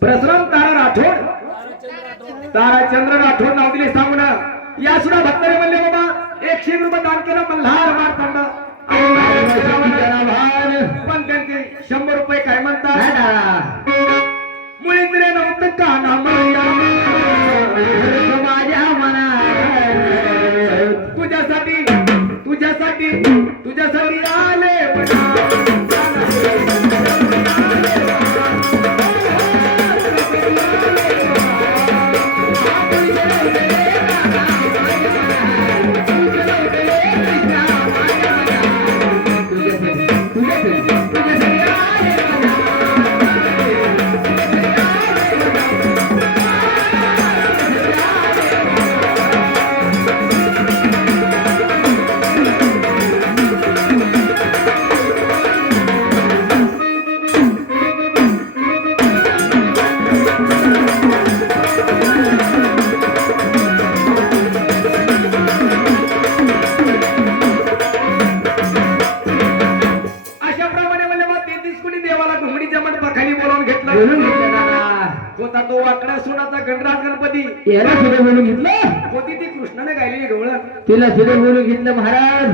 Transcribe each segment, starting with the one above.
प्रसरम तारा राठोड. ताराचंद्र राठोड नाव दिले सांगून. या सुद्धा भक्तरे म्हणले बाबा एकशे रुपये दान केलं मल्हार मारतांड सोनाचा गणराज गणपती. याला सुद्धा बोलून घेतलं? होती ती कृष्णाने गायलेली गवळ तिला सुद्धा बोलून घेतलं महाराज?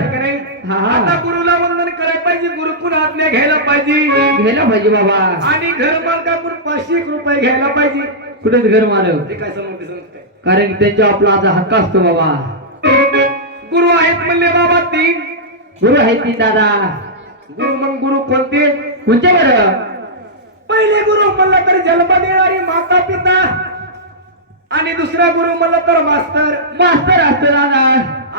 हा, हा. आता गुरुला वंदन करायला पाहिजे गुरुकुल आज्ञा घ्यायला पाहिजे. घ्यायला पाहिजे बाबा. आणि घर मालकाकडून पाचशे एक रुपये घ्यायला पाहिजे. कुठेच घर ते काय समजते समजते. कारण की त्यांच्या आपला आता हक्क असतो बाबा. गुरु आहेत म्हणले बाबा तीन. गुरु आहेत ती दादा. गुरु मग गुरु कोणते? कोणत्या बरं? पहिले गुरु म्हणलं तर जन्म देणारी माता पिता. आणि दुसरा गुरु म्हणलं तर मास्तर. मास्तर असतो दादा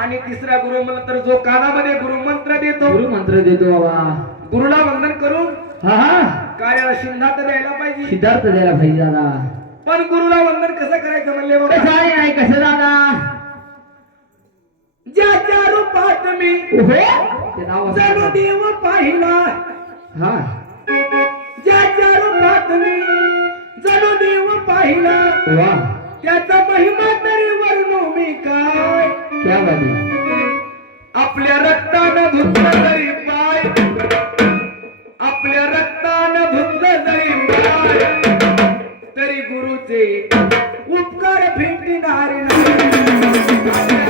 आणि तिसरा गुरु म्हणलं तर जो कानामध्ये गुरु मंत्र देतो. गुरु मंत्र देतो बाबा. गुरुला वंदन करून हा हा. कार्याला शिंदात द्यायला पाहिजे. सिद्धार्थ द्यायला पाहिजे दादा. पण गुरुला वंदन कसं करायचं म्हणले कसं बाबा आहे नाही कसं दादा? ज्याच्या रूपात मी जणू दादा. देव पाहिला. हा. पाहिला वा. त्याचा महिमा तरी वर्णू मी काय? क्या आहे. आपल्या रक्तानं धुतलं तरी पाय. आपल्या रक्तानं धुतलं तरी पाय. तरी गुरुचे उपकार भेटणार नाही.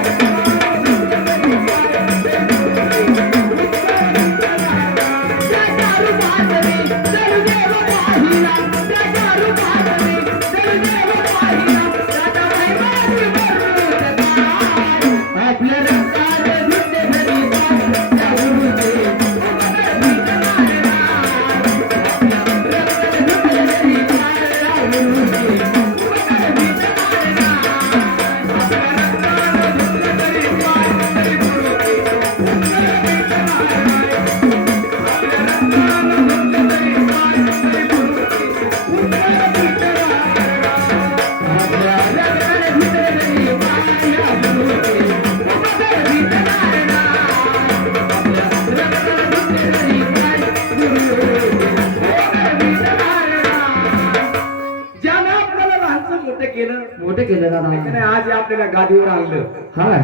गादीवर आणलं. हा.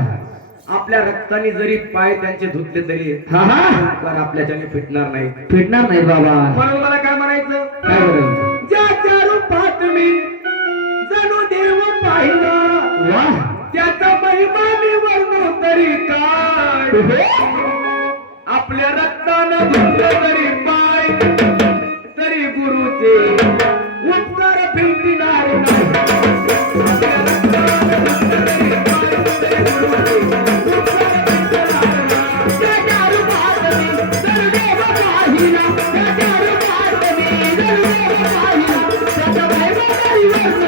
आपल्या रक्ताने जरी पाय त्यांचे धुतले तरी हा हा. उपकार आपल्याच्याने फिटणार नाही. फिटणार नाही बाबा. म्हणून मला काय म्हणायचं? काय ज्याच्या रूपात मी जणू देव पाहिला वा. त्याचा महिमा मी वर्णू तरी काय. आपल्या रक्तानं धुतलं तरी पाय तरी गुरुचे उपकार फिरणार नाही. महिमा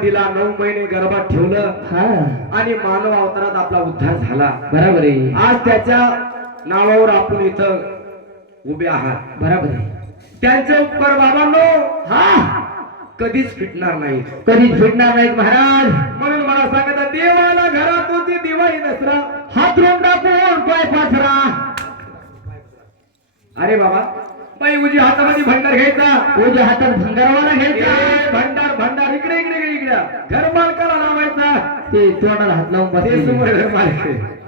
दिला नऊ महिने गर्भात ठेवलं आणि मानव अवतारात आपला उद्धार झाला. बरोबर आहे. आज त्याच्या नावावर आपण इथं उभे आहात. बरोबर आहे. त्यांचे उपकार बाबांनो हा. कधीच फिटणार नाही कधीच भेटणार नाहीत महाराज. म्हणून मला सांगता देवाला घरात होती दिवाळी दसरा. हात रोम टाकून पाय पाथरा. अरे बाबा बाई उजी हातामध्ये भंडार घ्यायचा. उद्या हातात भंगारवाला ए, घ्यायचा भंडार भंडार इकडे इकडे इकडे घर मालकाला लावायचा. ते तोंडाला हात लावून समोर बसले घर मालक आहे.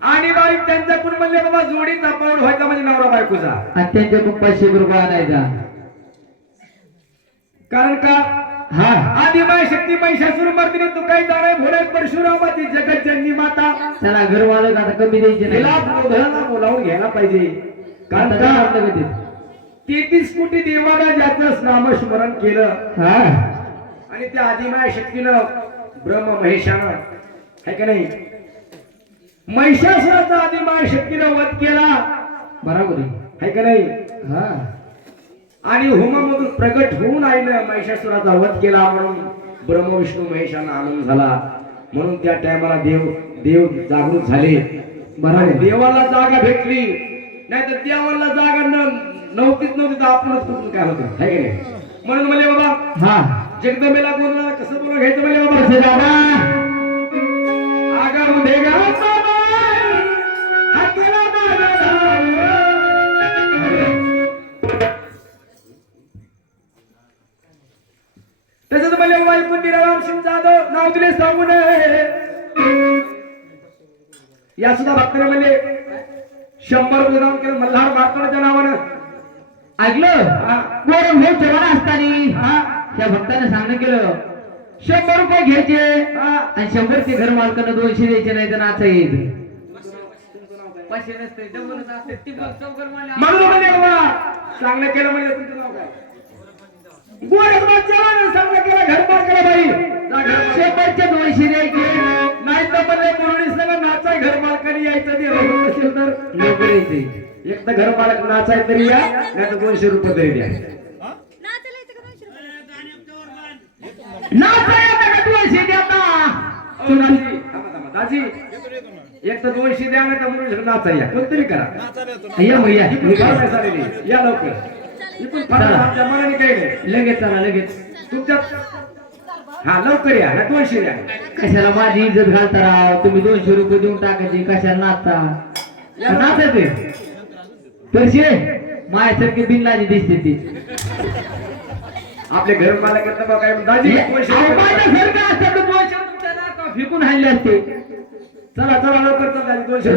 आणि बारीक त्यांच्या कोण म्हणले बाबा जोडीचा पाऊल व्हायचा म्हणजे नवरा बायकोचा. आणि त्यांच्या पाचशे रुपये आणायचा. कारण का? हा. आदिमाय शक्ती महिषासुर मर्दिनी तू काही जाणे भोळे परशुरामाची जगत जननी माता. त्याला घरवाले आता कमी द्यायचे तिला नाही बोधाला बोलावून घ्यायला पाहिजे. कारण आता का? तेहतीस कोटी देवाला ज्याचं नामस्मरण केलं. हा. आणि त्या आदिमाय शक्तीनं ब्रह्म महेशानं है का नाही? महिषासुराचा आदिमाय शक्तीनं वध केला. बरोबर आहे. है का नाही? हा. आणि होमामधून प्रगट होऊन आईनं महिषासुराचा वध केला म्हणून ब्रह्म विष्णू महेशांना आनंद झाला. म्हणून त्या टायमाला देव देव जागृत झाले. बरोबर. देवाला जागा भेटली. नाहीतर देवाला जागा नव्हतीच नव्हती तर आपणच काय होतं? है की नाही? म्हणून म्हणले बाबा हा. जगदंबेला बोलला कसं बोला घ्यायचं म्हणले बाबा कसं दादा आगा मध्ये गा तसंच मला वाईकून दिला रामसिंग जाधव नाव दिले सांगू नये. या सुद्धा भक्ताने म्हणजे शंभर रुपये केलं मल्हार मारतोडाच्या नावानं. ऐकलं हा. कोण हे जवान असताना हा. त्या भक्ताने सांगणं केलं. शंभर रुपये घ्यायचे. आणि शंभर ते घर मालकांना दोनशे द्यायचे नाही तर नाचा येईल. पाचशे चांगलं केलं म्हणजे तुमचं नाव काय? चांगलं केलं घर बाई. दोनशे द्यायचे. नाही तर सगळं नाचाय घर मालकाने यायचं ते होत असेल तर. लोक यायचे. एक तर घर मालक नाचाय तरी या नाही तर दोनशे रुपये तरी द्या नाचायला येतं का दोनशे रुपये? नाचा येतं का दोनशे देता अहो, दाजी. एक तर दोनशे द्या नाही तर मुरळी नाचाय या. कोणतरी करा. ये. या. लवकर. चला. आमच्या मनाने काही नाही. लगेच चला लगेच. तुमच्यात हा लवकर या. नाही दोनशे द्या. कशाला माझी इज्जत घालता राव? तुम्ही दोनशे रुपये देऊन टाकायचे. कशाला नाचता? नाचायचे? पैसे माझ्यासारखे बिनलाजी दिसते ती. आपले घर मला करता बघा काय फेकून हाणले असते? चला चला लवकर दोनशे